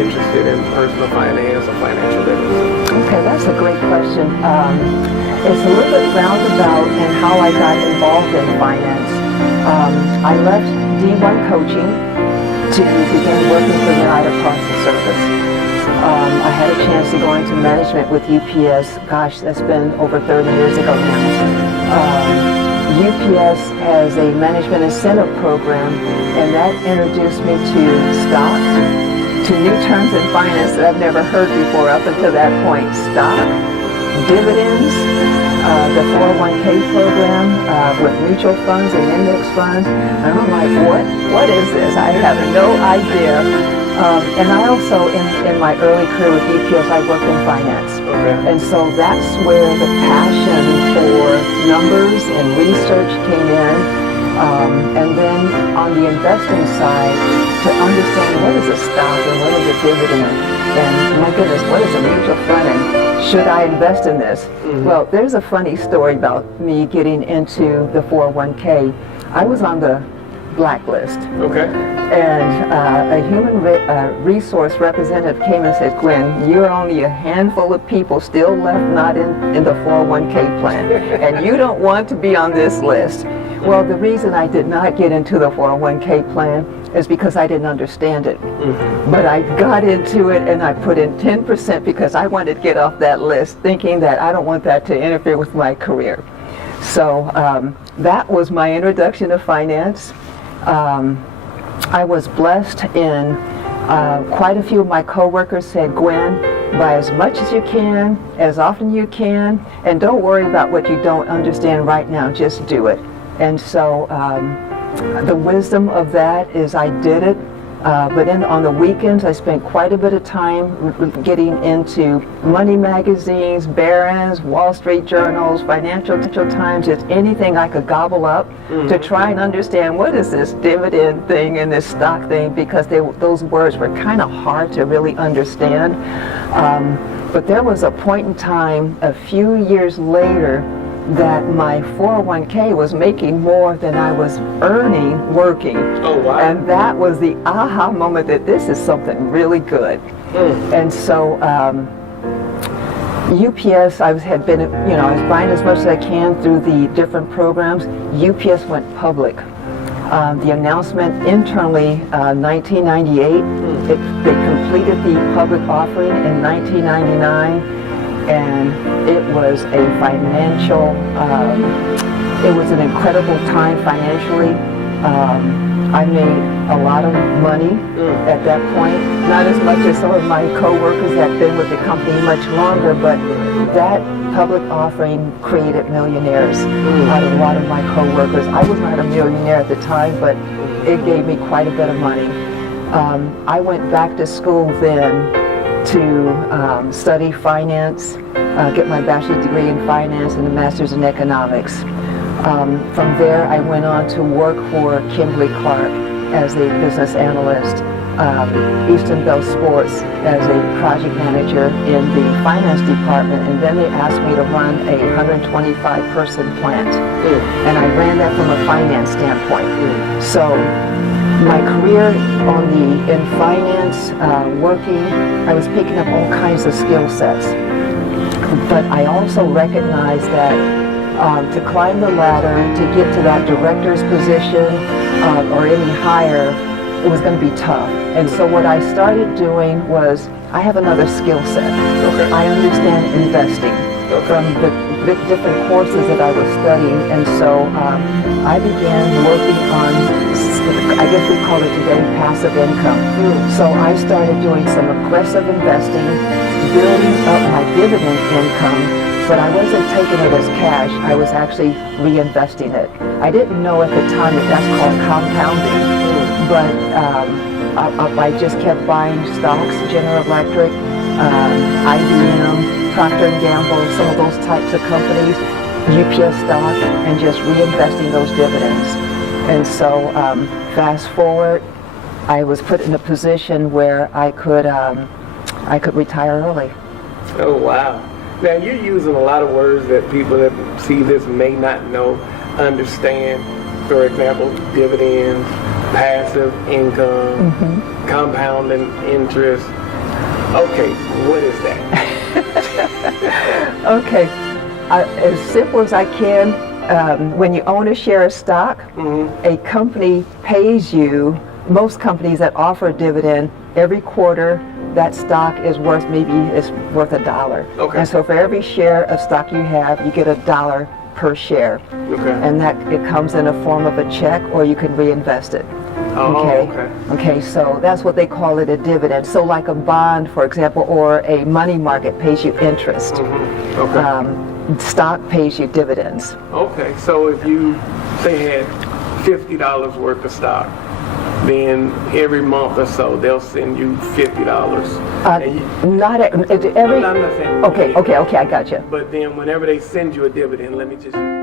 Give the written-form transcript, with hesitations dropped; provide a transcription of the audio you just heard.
interested in personal finance or financial literacy? Okay, that's a great question. It's a little bit roundabout in how I got involved in finance. I left D1 coaching to begin working for United Parcel Service. I had a chance to go into management with UPS. Gosh, that's been over 30 years ago now. UPS has a management incentive program, and that introduced me to stock, to new terms in finance that I've never heard before up until that point. Stock, dividends, the 401k program with mutual funds and index funds. And I'm like, what is this? I have no idea. And I also, in my early career with UPS, I worked in finance. Okay. And so that's where the passion for numbers and research came in. And then on the investing side, to understand what is a stock and what is a dividend, and my goodness, what is a mutual fund, and should I invest in this? Mm-hmm. Well, there's a funny story about me getting into the 401k. I was on the blacklist. Okay. And a human resource representative came and said, Gwen, you're only a handful of people still left not in the 401k plan, and you don't want to be on this list. Well, the reason I did not get into the 401k plan is because I didn't understand it. Mm-hmm. But I got into it and I put in 10% because I wanted to get off that list, thinking that I don't want that to interfere with my career. So that was my introduction to finance. I was blessed in quite a few of my coworkers said, Gwen, buy as much as you can, as often you can, and don't worry about what you don't understand right now, just do it. And so the wisdom of that is I did it, but then on the weekends I spent quite a bit of time getting into money magazines, Barron's, Wall Street Journals, Financial Times, just anything I could gobble up to try and understand what is this dividend thing and this stock thing, because those words were kind of hard to really understand. But there was a point in time a few years later that my 401k was making more than I was earning working. Oh, wow. And that was the aha moment that this is something really good. And so UPS, I was buying as much as I can through the different programs. UPS went public. The announcement internally, 1998, they completed the public offering in 1999. And it was a financial, it was an incredible time financially. I made a lot of money at that point, not as much as some of my coworkers that had been with the company much longer, but that public offering created millionaires out of a lot of my coworkers. I was not a millionaire at the time, but it gave me quite a bit of money. I went back to school then to study finance, get my bachelor's degree in finance and a master's in economics. From there, I went on to work for Kimberly-Clark as a business analyst, Easton Bell Sports as a project manager in the finance department, and then they asked me to run a 125-person plant, and I ran that from a finance standpoint. So my career in finance, working, I was picking up all kinds of skill sets. But I also recognized that to climb the ladder, to get to that director's position or any higher, it was going to be tough. And so what I started doing was, I have another skill set. Okay. I understand investing from the different courses that I was studying. And so I began working on, I guess we call it today, passive income. So I started doing some aggressive investing, building up my dividend income, but I wasn't taking it as cash. I was actually reinvesting it. I didn't know at the time that that's called compounding, but I just kept buying stocks, General Electric, IBM, Procter & Gamble, some of those types of companies, UPS stock, and just reinvesting those dividends. And so fast forward, I was put in a position where I could retire early. Oh, wow. Now, you're using a lot of words that people that see this may not know, understand. For example, dividends, passive income, compounding interest. Okay, what is that? Okay, as simple as I can, when you own a share of stock, a company pays you, most companies that offer a dividend, every quarter, that stock is worth worth $1. Okay. And so for every share of stock you have, you get $1 per share. Okay. And that it comes in a form of a check, or you can reinvest it. Oh, okay. Okay, so that's what they call it, a dividend. So like a bond, for example, or a money market pays you interest. Okay. Stock pays you dividends. Okay, so if you say had $50 worth of stock, then every month or so they'll send you $50. And you- Not at, every. No, I'm not saying. Okay, I got you. But then whenever they send you a dividend, let me just use